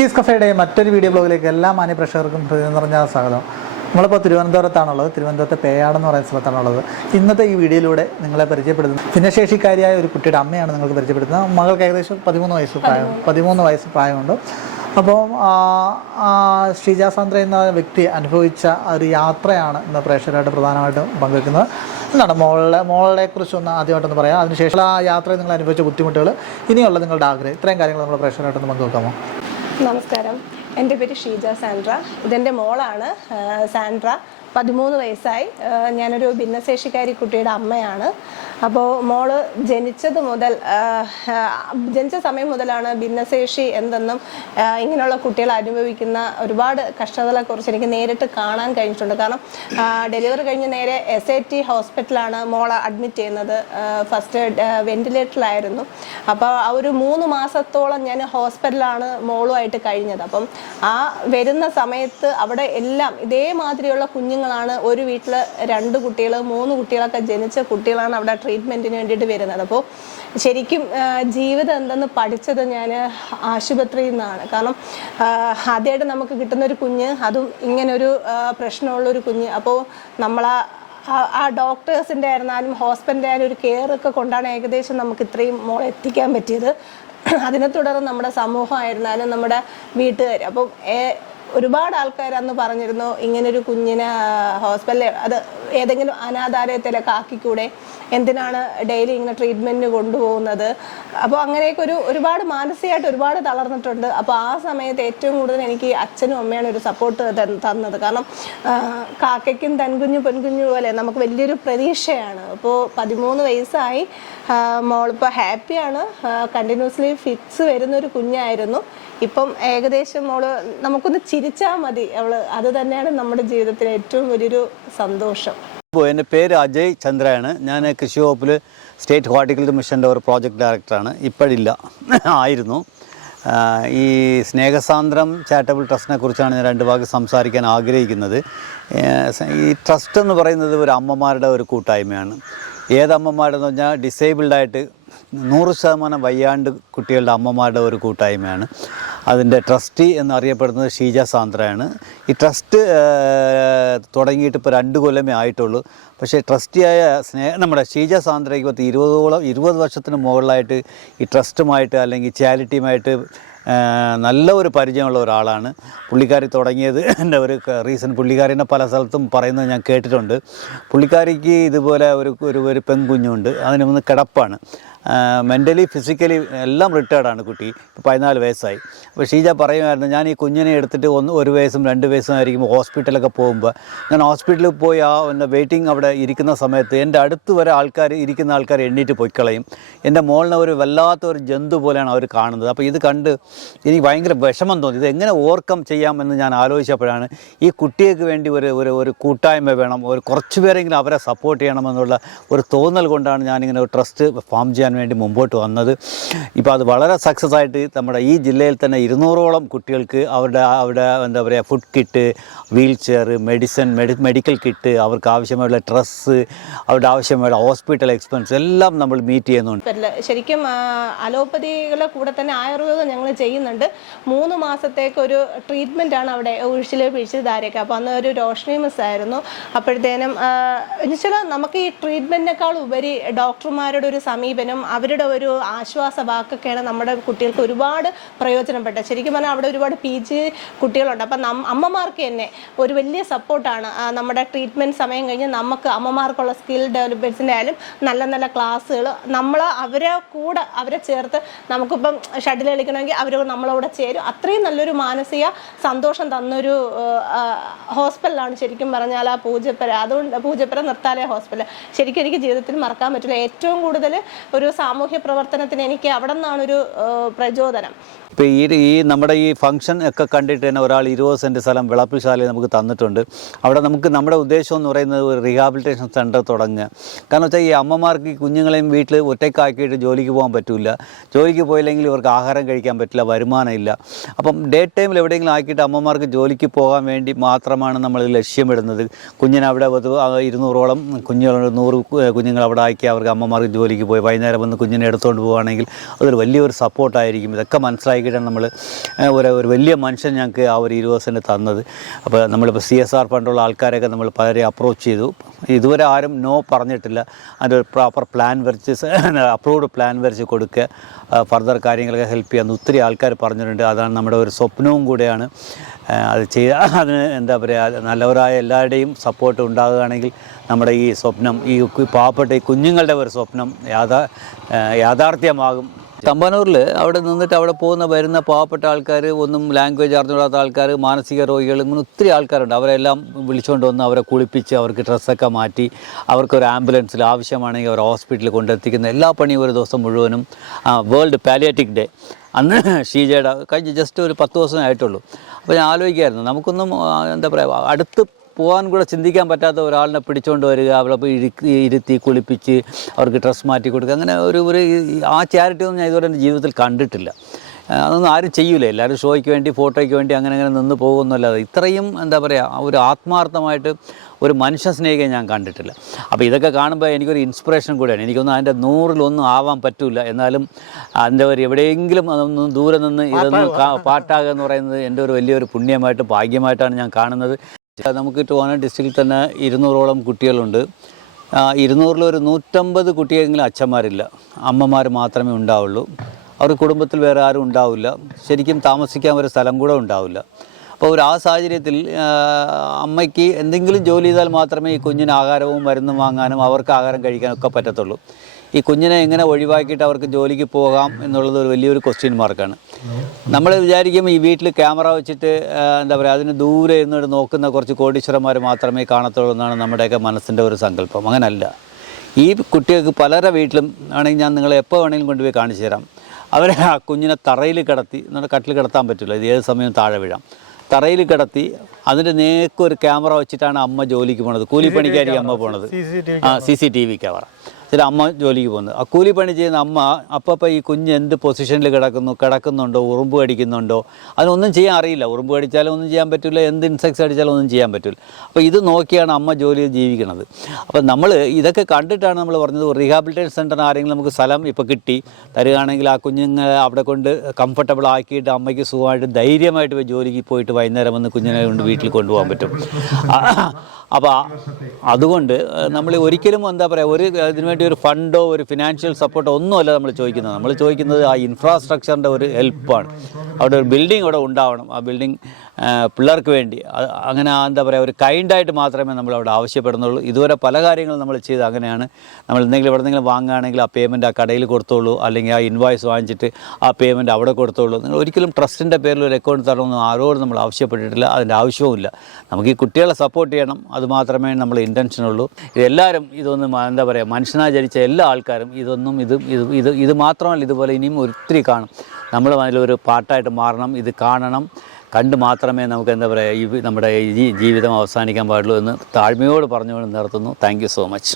Wikis കഫേയുടെ മറ്റൊരു video ബ്ലോഗിലേക്ക് എല്ലാ മാന്യ പ്രേക്ഷകർക്കും ഹൃദയം നിറഞ്ഞ സ്വാഗതം. നമ്മളിപ്പോൾ തിരുവനന്തപുരത്താണുള്ളത്. തിരുവനന്തപുരത്തെ പേയാടെന്ന് പറയുന്ന സ്ഥലത്താണുള്ളത്. ഇന്നത്തെ ഈ വീഡിയോയിലൂടെ നിങ്ങളെ പരിചയപ്പെടുത്തുന്നത് ഭിന്നശേഷിക്കാരിയായ ഒരു കുട്ടിയുടെ അമ്മയാണ് നിങ്ങൾക്ക് പരിചയപ്പെടുത്തുന്നത്. മകൾക്ക് ഏകദേശം പതിമൂന്ന് വയസ്സ് പ്രായം പതിമൂന്ന് വയസ്സ് പ്രായമുണ്ട്. അപ്പോൾ ശ്രീജ സാന്ദ്ര എന്ന വ്യക്തി അനുഭവിച്ച ഒരു യാത്രയാണ് ഇന്ന് പ്രേക്ഷകരായിട്ട് പ്രധാനമായിട്ടും പങ്കുവെക്കുന്നത്. എന്താണ് മോളെ മോളെ കുറിച്ചൊന്ന് ആദ്യമായിട്ടൊന്ന് പറയാം. അതിനുശേഷം ആ യാത്രയിൽ നിങ്ങൾ അനുഭവിച്ച ബുദ്ധിമുട്ടുകൾ ഇനിയുള്ള നിങ്ങളുടെ ആഗ്രഹം ഇത്രയും കാര്യങ്ങൾ നമ്മൾ പ്രേക്ഷകരായിട്ടൊന്ന് പങ്കുവെക്കാമോ? നമസ്കാരം. എന്റെ പേര് ഷീജ സാൻഡ്ര. ഇതെന്റെ മോളാണ് സാൻഡ്ര. പതിമൂന്ന് വയസ്സായി. ഞാനൊരു ഭിന്നശേഷിക്കാരി കുട്ടിയുടെ അമ്മയാണ്. അപ്പോൾ മോൾ ജനിച്ചത് മുതൽ ജനിച്ച സമയം മുതലാണ് ഭിന്നശേഷി എന്തെന്നും ഇങ്ങനെയുള്ള കുട്ടികൾ അനുഭവിക്കുന്ന ഒരുപാട് കഷ്ടതകളെക്കുറിച്ച് എനിക്ക് നേരിട്ട് കാണാൻ കഴിഞ്ഞിട്ടുണ്ട്. കാരണം ഡെലിവറി കഴിഞ്ഞ് നേരെ എസ് ഐ ടി ഹോസ്പിറ്റലാണ് മോളെ അഡ്മിറ്റ് ചെയ്യുന്നത്. ഫസ്റ്റ് വെന്റിലേറ്ററിലായിരുന്നു. അപ്പോൾ ആ ഒരു മൂന്ന് മാസത്തോളം ഞാൻ ഹോസ്പിറ്റലാണ് മോളുമായിട്ട് കഴിഞ്ഞത്. അപ്പം ആ വരുന്ന സമയത്ത് അവിടെ എല്ലാം ഇതേമാതിരിയുള്ള കുഞ്ഞുങ്ങളാണ് ഒരു വീട്ടിൽ രണ്ട് കുട്ടികൾ മൂന്ന് കുട്ടികളൊക്കെ ജനിച്ച കുട്ടികളാണ് അവിടെ ട്രീറ്റ്മെന്റിന് വേണ്ടിയിട്ട് വരുന്നത്. അപ്പോൾ ശരിക്കും ജീവിതം എന്തെന്ന് പഠിച്ചത് ഞാൻ ആശുപത്രിയിൽ നിന്നാണ്. കാരണം ആദ്യമായിട്ട് നമുക്ക് കിട്ടുന്ന ഒരു കുഞ്ഞ് അതും ഇങ്ങനൊരു പ്രശ്നമുള്ള ഒരു കുഞ്ഞ്. അപ്പോൾ നമ്മളാ ആ- ഡോക്ടേഴ്സിന്റെ ആയിരുന്നാലും ഹോസ്പിറ്റലിന്റെ ആയാലും ഒരു കെയർ ഒക്കെ കൊണ്ടാണ് ഏകദേശം നമുക്ക് ഇത്രയും മോൾ എത്തിക്കാൻ പറ്റിയത്. അതിനെ തുടർന്ന് നമ്മുടെ സമൂഹമായിരുന്നാലും നമ്മുടെ വീട്ടുകാർ അപ്പം ഒരുപാട് ആൾക്കാർ അന്ന് പറഞ്ഞിരുന്നു ഇങ്ങനൊരു കുഞ്ഞിനെ ഹോസ്പിറ്റലിൽ അത് ഏതെങ്കിലും അനാഥാലയത്തിലൊക്കെ ആക്കിക്കൂടെ? എന്തിനാണ് ഡെയിലി ഇങ്ങനെ ട്രീറ്റ്മെന്റിന് കൊണ്ടുപോകുന്നത്? അപ്പോൾ അങ്ങനെയൊക്കെ ഒരു ഒരുപാട് മാനസികമായിട്ട് ഒരുപാട് തളർന്നിട്ടുണ്ട്. അപ്പോൾ ആ സമയത്ത് ഏറ്റവും കൂടുതൽ എനിക്ക് അച്ഛനും അമ്മയാണ് ഒരു സപ്പോർട്ട് തന്നത്. കാരണം കാക്കയ്ക്കും തൻകുഞ്ഞു പെൺകുഞ്ഞു പോലെ നമുക്ക് വലിയൊരു പ്രതീക്ഷയാണ്. അപ്പോൾ പതിമൂന്ന് വയസ്സായി മോളിപ്പോൾ ഹാപ്പിയാണ്. കണ്ടിന്യൂസ്ലി ഫിറ്റ്സ് വരുന്ന ഒരു കുഞ്ഞായിരുന്നു. ഇപ്പം ഏകദേശം മോൾ നമുക്കൊന്ന് ചിരിച്ചാൽ മതി. അവൾ അത് തന്നെയാണ് നമ്മുടെ ജീവിതത്തിലെ ഏറ്റവും വലിയൊരു സന്തോഷം. അപ്പോൾ എന്റെ പേര് അജയ് ചന്ദ്രയാണ്. ഞാൻ കൃഷി വകുപ്പിൽ സ്റ്റേറ്റ് ഹോർട്ടിക്കൾച്ചർ മിഷന്റെ ഒരു പ്രോജക്റ്റ് ഡയറക്ടറാണ്. ഇപ്പോഴില്ല ആയിരുന്നു. ഈ സ്നേഹസാന്ദ്രം ചാരിറ്റബിൾ ട്രസ്റ്റിനെ കുറിച്ചാണ് ഞാൻ രണ്ട് വാക്ക് സംസാരിക്കാൻ ആഗ്രഹിക്കുന്നത്. ഈ ട്രസ്റ്റ് എന്ന് പറയുന്നത് ഒരു അമ്മമാരുടെ ഒരു കൂട്ടായ്മയാണ്. ഏത് അമ്മമാരെന്ന് പറഞ്ഞാൽ ഡിസേബിൾഡായിട്ട് നൂറ് ശതമാനം വയ്യാണ്ട് കുട്ടികളുടെ അമ്മമാരുടെ ഒരു കൂട്ടായ്മയാണ്. അതിന്റെ ട്രസ്റ്റി എന്നറിയപ്പെടുന്നത് ഷീജ സാന്ദ്രയാണ്. ഈ ട്രസ്റ്റ് തുടങ്ങിയിട്ട് ഇപ്പോൾ രണ്ട് കൊല്ലമേ ആയിട്ടുള്ളൂ. പക്ഷേ ട്രസ്റ്റിയായ സ്നേഹ നമ്മുടെ ഷീജ സാന്ദ്രയ്ക്ക് പത്ത് ഇരുപതോളം ഇരുപത് വർഷത്തിന് മുകളിലായിട്ട് ഈ ട്രസ്റ്റുമായിട്ട് അല്ലെങ്കിൽ ചാരിറ്റിയുമായിട്ട് നല്ല ഒരു പരിചയമുള്ള ഒരാളാണ്. പുള്ളിക്കാരി തുടങ്ങിയത് എന്റെ ഒരു റീസൺ പുള്ളിക്കാരിനെ പല സ്ഥലത്തും പറയുന്നത് ഞാൻ കേട്ടിട്ടുണ്ട്. പുള്ളിക്കാരിക്ക് ഇതുപോലെ ഒരു ഒരു പെൺകുഞ്ഞുണ്ട്. അതിന് ഒന്ന് കിടപ്പാണ്. മെന്റലി ഫിസിക്കലി എല്ലാം റിട്ടയർഡാണ് കുട്ടി. പതിനാല് വയസ്സായി. അപ്പോൾ ഷീജ പറയുമായിരുന്നു ഞാൻ ഈ കുഞ്ഞിനെ എടുത്തിട്ട് ഒന്ന് ഒരു വയസ്സും രണ്ട് വയസ്സും ആയിരിക്കുമ്പോൾ ഹോസ്പിറ്റലൊക്കെ പോകുമ്പോൾ ഞാൻ ഹോസ്പിറ്റലിൽ പോയി ആ എന്താ വെയിറ്റിംഗ് അവിടെ ഇരിക്കുന്ന സമയത്ത് എന്റെ അടുത്ത് വരെ ആൾക്കാർ ഇരിക്കുന്ന ആൾക്കാർ എണ്ണീറ്റ് പൊയ്ക്കളയും എന്റെ മോളിനെ ഒരു വല്ലാത്ത ഒരു ജന്തു പോലെയാണ് അവർ കാണുന്നത്. അപ്പോൾ ഇത് കണ്ട് എനിക്ക് ഭയങ്കര വിഷമം തോന്നി. ഇത് എങ്ങനെ ഓവർകം ചെയ്യാമെന്ന് ഞാൻ ആലോചിച്ചപ്പോഴാണ് ഈ കുട്ടികൾക്ക് വേണ്ടി ഒരു ഒരു ഒരു കൂട്ടായ്മ വേണം. ഒരു കുറച്ച് പേരെങ്കിലും അവരെ സപ്പോർട്ട് ചെയ്യണമെന്നുള്ള ഒരു തോന്നൽ കൊണ്ടാണ് ഞാനിങ്ങനെ ഒരു ട്രസ്റ്റ് ഫോം ചെയ്യാൻ വേണ്ടി മുമ്പോട്ട് വന്നത്. ഇപ്പോൾ അത് വളരെ സക്സസ് ആയിട്ട് നമ്മുടെ ഈ ജില്ലയിൽ തന്നെ ഇരുന്നൂറോളം കുട്ടികൾക്ക് അവരുടെ അവരുടെ എന്താ പറയുക food kit wheelchair medicine medi medical kit അവർക്ക് ആവശ്യമായുള്ള ഡ്രസ്സ് അവരുടെ ആവശ്യമായുള്ള ഹോസ്പിറ്റൽ എക്സ്പെൻസ് എല്ലാം നമ്മൾ മീറ്റ് ചെയ്യുന്നുണ്ട്. ശരിക്കും അലോപ്പതികളെ കൂടെ തന്നെ ആയുർവേദം ഞങ്ങൾ ചെയ്യുന്നുണ്ട്. മൂന്ന് മാസത്തേക്ക് ഒരു ട്രീറ്റ്മെന്റ് ആണ് അവിടെ ഉഴിച്ചിൽ പിഴിച്ചിൽ ധാരയൊക്കെ അപ്പോൾ അന്ന് ഒരു രോഷ്നി മിസ് ആയിരുന്നു. അപ്പോഴത്തേനും എന്നുവെച്ചാൽ നമുക്ക് ഈ ട്രീറ്റ്മെന്റിനേക്കാൾ ഉപരി ഡോക്ടർമാരുടെ ഒരു സമീപനം അവരുടെ ഒരു ആശ്വാസ വാക്കൊക്കെയാണ് നമ്മുടെ കുട്ടികൾക്ക് ഒരുപാട് പ്രയോജനപ്പെട്ടത്. ശരിക്കും പറഞ്ഞാൽ അവിടെ ഒരുപാട് പി ജി കുട്ടികളുണ്ട്. അപ്പം അമ്മമാർക്ക് തന്നെ ഒരു വലിയ സപ്പോർട്ടാണ്. നമ്മുടെ ട്രീറ്റ്മെന്റ് സമയം കഴിഞ്ഞ് നമുക്ക് അമ്മമാർക്കുള്ള സ്കിൽ ഡെവലപ്മെന്റ്സിന്റെ ആയാലും നല്ല നല്ല ക്ലാസ്സുകൾ നമ്മൾ അവരെ കൂടെ അവരെ ചേർത്ത് നമുക്കിപ്പം ഷട്ടിൽ കളിക്കണമെങ്കിൽ അവർ നമ്മളവിടെ ചേരും. അത്രയും നല്ലൊരു മാനസിക സന്തോഷം തന്നൊരു ഹോസ്പിറ്റലാണ് ശരിക്കും പറഞ്ഞാൽ ആ പൂജപ്പുര. അതുകൊണ്ട് പൂജപ്പുര നിർത്താലയ ഹോസ്പിറ്റൽ ശരിക്കും എനിക്ക് ജീവിതത്തിൽ മറക്കാൻ പറ്റില്ല. ഏറ്റവും കൂടുതൽ ഒരു സാമൂഹ്യ പ്രവർത്തനത്തിന് എനിക്ക് അവിടെ നിന്നാണൊരു ഒരു പ്രചോദനം. ഇപ്പോൾ ഈ ഈ നമ്മുടെ ഈ ഫംഗ്ഷൻ ഒക്കെ കണ്ടിട്ട് തന്നെ ഒരാൾ ഇരുപത് സെന്റ് സ്ഥലം വിളപ്പിശാലയിൽ നമുക്ക് തന്നിട്ടുണ്ട്. അവിടെ നമുക്ക് നമ്മുടെ ഉദ്ദേശം എന്ന് പറയുന്നത് ഒരു റീഹാബിലിറ്റേഷൻ സെന്റർ തുടങ്ങുക. കാരണം വെച്ചാൽ ഈ അമ്മമാർക്ക് ഈ കുഞ്ഞുങ്ങളെയും വീട്ടിൽ ഒറ്റയ്ക്കാക്കിയിട്ട് ജോലിക്ക് പോകാൻ പറ്റില്ല ജോലിക്ക് പോയില്ലെങ്കിൽ ഇവർക്ക് ആഹാരം കഴിക്കാൻ പറ്റില്ല വരുമാനമില്ല അപ്പം ഡേ ടൈമിൽ എവിടെയെങ്കിലും ആക്കിയിട്ട് അമ്മമാർക്ക് ജോലിക്ക് പോകാൻ വേണ്ടി മാത്രമാണ് നമ്മൾ ലക്ഷ്യമിടുന്നത്. കുഞ്ഞിനെ അവിടെ ഇരുന്നൂറോളം കുഞ്ഞുങ്ങൾ നൂറ് കുഞ്ഞുങ്ങൾ അവിടെ ആക്കി അവർക്ക് അമ്മമാർക്ക് ജോലിക്ക് പോയി വൈകുന്നേരം വന്ന് കുഞ്ഞിനെ എടുത്തുകൊണ്ട് പോവുകയാണെങ്കിൽ അതൊരു വലിയൊരു സപ്പോർട്ടായിരിക്കും. ഇതൊക്കെ മനസ്സിലാക്കിയിട്ടാണ് നമ്മൾ ഒരു ഒരു വലിയ മനുഷ്യൻ ഞങ്ങൾക്ക് ആ ഒരു ഇരുപത് സെന്റ് തന്നത്. അപ്പോൾ നമ്മളിപ്പോൾ സി എസ് ആർ ഫണ്ടുള്ള ആൾക്കാരെയൊക്കെ നമ്മൾ പലരെ അപ്രോച്ച് ചെയ്തു. ഇതുവരെ ആരും നോ പറഞ്ഞിട്ടില്ല. അതിന്റെ ഒരു പ്രോപ്പർ പ്ലാൻ വരച്ച് അപ്രൂവ്ഡ് പ്ലാൻ വരച്ച് കൊടുക്കുക. ഫർദർ കാര്യങ്ങളൊക്കെ ഹെൽപ്പ് ചെയ്യാൻ ഒത്തിരി ആൾക്കാർ പറഞ്ഞിട്ടുണ്ട്. അതാണ് നമ്മുടെ ഒരു സ്വപ്നവും കൂടെയാണ്. അത് ചെയ്ത അതിന് എന്താ പറയുക നല്ലവരായ എല്ലാവരുടെയും സപ്പോർട്ട് ഉണ്ടാകുകയാണെങ്കിൽ നമ്മുടെ ഈ സ്വപ്നം ഈ പാവപ്പെട്ട ഈ കുഞ്ഞുങ്ങളുടെ ഒരു സ്വപ്നം യാഥാ യാഥാർത്ഥ്യമാകും. തമ്പാനൂരിൽ അവിടെ നിന്നിട്ട് അവിടെ പോകുന്ന വരുന്ന പാവപ്പെട്ട ആൾക്കാർ ഒന്നും ലാംഗ്വേജ് അറിഞ്ഞുകൂടാത്ത ആൾക്കാർ മാനസിക രോഗികൾ ഇങ്ങനെ ഒത്തിരി ആൾക്കാരുണ്ട്. അവരെല്ലാം വിളിച്ചുകൊണ്ട് വന്ന് അവരെ കുളിപ്പിച്ച് അവർക്ക് ഡ്രസ്സൊക്കെ മാറ്റി അവർക്കൊരു ആംബുലൻസിൽ ആവശ്യമാണെങ്കിൽ അവർ ഹോസ്പിറ്റലിൽ കൊണ്ടെത്തിക്കുന്ന എല്ലാ പണിയും ഒരു ദിവസം മുഴുവനും വേൾഡ് പാലിയാറ്റിക് ഡേ. അന്ന് ഷീജയുടെ കഴിഞ്ഞ് ജസ്റ്റ് ഒരു പത്ത് ദിവസമേ ആയിട്ടുള്ളൂ. അപ്പോൾ ഞാൻ ആലോചിക്കായിരുന്നു. നമുക്കൊന്നും എന്താ പറയുക അടുത്ത് പോകാൻ കൂടെ ചിന്തിക്കാൻ പറ്റാത്ത ഒരാളിനെ പിടിച്ചുകൊണ്ട് വരിക അവിടെ പോയി ഇരുത്തി ഇരുത്തി കുളിപ്പിച്ച് അവർക്ക് ഡ്രസ്സ് മാറ്റി കൊടുക്കുക. അങ്ങനെ ഒരു ഒരു ആ ചാരിറ്റി ഒന്നും ഞാൻ ഇതുവരെ എന്റെ ജീവിതത്തിൽ കണ്ടിട്ടില്ല. അതൊന്നും ആരും ചെയ്യൂല. എല്ലാവരും ഷോയ്ക്ക് വേണ്ടി ഫോട്ടോയ്ക്ക് വേണ്ടി അങ്ങനെ അങ്ങനെ നിന്ന് പോകുമെന്നല്ലാതെ ഇത്രയും എന്താ പറയുക ഒരു ആത്മാർത്ഥമായിട്ട് ഒരു മനുഷ്യ സ്നേഹിയെ ഞാൻ കണ്ടിട്ടില്ല. അപ്പോൾ ഇതൊക്കെ കാണുമ്പോൾ എനിക്കൊരു ഇൻസ്പിറേഷൻ കൂടിയാണ്. എനിക്കൊന്നും അതിന്റെ നൂറിലൊന്നും ആവാൻ പറ്റില്ല എന്നാലും അതിന്റെ ഒരു എവിടെയെങ്കിലും അതൊന്ന് ദൂരെ നിന്ന് ഇതൊന്ന് പാട്ടാകുക എന്ന് പറയുന്നത് എന്റെ ഒരു വലിയൊരു പുണ്യമായിട്ട് ഭാഗ്യമായിട്ടാണ് ഞാൻ കാണുന്നത്. നമുക്ക് ടുവാന ഡിസ്ട്രിക്റ്റിൽ തന്നെ ഇരുന്നൂറോളം കുട്ടികളുണ്ട്. ഇരുന്നൂറിൽ ഒരു നൂറ്റമ്പത് കുട്ടിയെങ്കിലും അച്ഛന്മാരില്ല. അമ്മമാർ മാത്രമേ ഉണ്ടാവുള്ളൂ. അവർ കുടുംബത്തിൽ വേറെ ആരും ഉണ്ടാവില്ല. ശരിക്കും താമസിക്കാൻ ഒരു സ്ഥലം കൂടെ ഉണ്ടാവില്ല. അപ്പോൾ ഒരു ആ സാഹചര്യത്തിൽ അമ്മയ്ക്ക് എന്തെങ്കിലും ജോലി ചെയ്താൽ മാത്രമേ ഈ കുഞ്ഞിന് ആഹാരവും മരുന്നും വാങ്ങാനും അവർക്ക് ആഹാരം കഴിക്കാനും ഒക്കെ പറ്റത്തുള്ളൂ. ഈ കുഞ്ഞിനെ എങ്ങനെ ഒഴിവാക്കിയിട്ട് അവർക്ക് ജോലിക്ക് പോകാം എന്നുള്ളത് ഒരു വലിയൊരു ക്വസ്റ്റ്യൻ മാർക്കാണ് നമ്മൾ വിചാരിക്കും ഈ വീട്ടിൽ ക്യാമറ വെച്ചിട്ട് എന്താ പറയുക അതിന് ദൂരെ ഇരുന്നിട്ട് നോക്കുന്ന കുറച്ച് കോടീശ്വരന്മാർ മാത്രമേ കാണത്തുള്ളൂ എന്നാണ് നമ്മുടെയൊക്കെ മനസ്സിന്റെ ഒരു സങ്കല്പം. അങ്ങനല്ല. ഈ കുട്ടികൾക്ക് പലരുടെ വീട്ടിലും ആണെങ്കിൽ ഞാൻ നിങ്ങളെ എപ്പോൾ വേണമെങ്കിലും കൊണ്ടുപോയി കാണിച്ചു തരാം. അവരെ ആ കുഞ്ഞിനെ തറയിൽ കിടത്തി നമ്മുടെ കട്ടിൽ കിടത്താൻ പറ്റില്ല. ഇത് ഏത് സമയവും താഴെ വീഴാം. തറയിൽ കിടത്തി അതിന്റെ നേക്ക് ഒരു ക്യാമറ വെച്ചിട്ടാണ് അമ്മ ജോലിക്ക് പോണത്. കൂലിപ്പണിക്കാരി അമ്മ പോണത്. ആ C C T V camera. ചില അമ്മ ജോലിക്ക് പോകുന്നത് ആ കൂലിപ്പണി ചെയ്യുന്ന അമ്മ അപ്പം ഈ കുഞ്ഞ് എന്ത് പൊസിഷനിൽ കിടക്കുന്നു? കിടക്കുന്നുണ്ടോ? ഉറുമ്പ് കടിക്കുന്നുണ്ടോ? അതിനൊന്നും ചെയ്യാൻ അറിയില്ല. ഉറുമ്പ് കടിച്ചാലും ഒന്നും ചെയ്യാൻ പറ്റില്ല എന്ത് ഇൻസെക്ട്സ് അടിച്ചാലും ഒന്നും ചെയ്യാൻ പറ്റില്ല അപ്പോൾ ഇത് നോക്കിയാണ് അമ്മ ജോലി ജീവിക്കുന്നത്. അപ്പോൾ നമ്മൾ ഇതൊക്കെ കണ്ടിട്ടാണ് നമ്മൾ പറഞ്ഞത് റീഹാബിലിറ്റേഷൻ സെന്ററിന് ആരെങ്കിലും നമുക്ക് സ്ഥലം ഇപ്പോൾ കിട്ടി. തരികയാണെങ്കിൽ ആ കുഞ്ഞുങ്ങൾ അവിടെ കൊണ്ട് കംഫർട്ടബിൾ ആക്കിയിട്ട് അമ്മയ്ക്ക് സുഖമായിട്ട് ധൈര്യമായിട്ട് ജോലിക്ക് പോയിട്ട് വൈകുന്നേരം വന്ന് കുഞ്ഞിനെ കൊണ്ട് വീട്ടിൽ കൊണ്ടുപോകാൻ പറ്റും. അപ്പോൾ അതുകൊണ്ട് നമ്മൾ ഒരിക്കലും എന്താ പറയുക ഒരു ഇതിനു വേണ്ടി ഒരു ഫണ്ടോ ഒരു ഫിനാൻഷ്യൽ സപ്പോർട്ടോ ഒന്നുമല്ല നമ്മൾ ചോദിക്കുന്നത്. നമ്മൾ ചോദിക്കുന്നത് ആ ഇൻഫ്രാസ്ട്രക്ചറിന്റെ ഒരു ഹെൽപ്പാണ് അവിടെ ഒരു ബിൽഡിംഗ് അവിടെ ഉണ്ടാവണം. ആ ബിൽഡിംഗ് പിള്ളേർക്ക് വേണ്ടി. അങ്ങനെ എന്താ പറയുക ഒരു കൈൻഡായിട്ട് മാത്രമേ നമ്മൾ അവിടെ ആവശ്യപ്പെടുന്നുള്ളൂ. ഇതുവരെ പല കാര്യങ്ങളും നമ്മൾ ചെയ്ത് അങ്ങനെയാണ്. നമ്മൾ എന്തെങ്കിലും എവിടെ നിന്നെങ്കിലും വാങ്ങുകയാണെങ്കിൽ ആ പേയ്മെന്റ് ആ കടയിൽ കൊടുത്തോളൂ. അല്ലെങ്കിൽ ആ ഇൻവോയ്സ് വാങ്ങിച്ചിട്ട് ആ പേയ്മെന്റ് അവിടെ കൊടുത്തോളൂ. നിങ്ങൾ ഒരിക്കലും ട്രസ്റ്റിന്റെ പേരിൽ ഒരു അക്കൗണ്ട് തരണമെന്ന് ആരോടും നമ്മൾ ആവശ്യപ്പെട്ടിട്ടില്ല. അതിന്റെ ആവശ്യവുമില്ല നമുക്ക് ഈ കുട്ടികളെ സപ്പോർട്ട് ചെയ്യണം. അത് മാത്രമേ നമ്മൾ ഇന്റൻഷൻ ഉള്ളൂ. ഇതെല്ലാവരും ഇതൊന്നും എന്താ പറയുക മനുഷ്യനായി ജനിച്ച എല്ലാ ആൾക്കാരും ഇതൊന്നും ഇത് ഇത് ഇത് ഇത് മാത്രമല്ല ഇതുപോലെ ഇനിയും ഒത്തിരി കാണും. നമ്മൾ അതിലൊരു പാട്ടായിട്ട് മാറണം. ഇത് കാണണം. കണ്ട് മാത്രമേ നമുക്ക് എന്താ പറയുക ഈ നമ്മുടെ ഈ ജീവിതം അവസാനിക്കാൻ പാടുള്ളൂ എന്ന് താഴ്മയോട് പറഞ്ഞുകൊണ്ട് നിർത്തുന്നു. Thank so much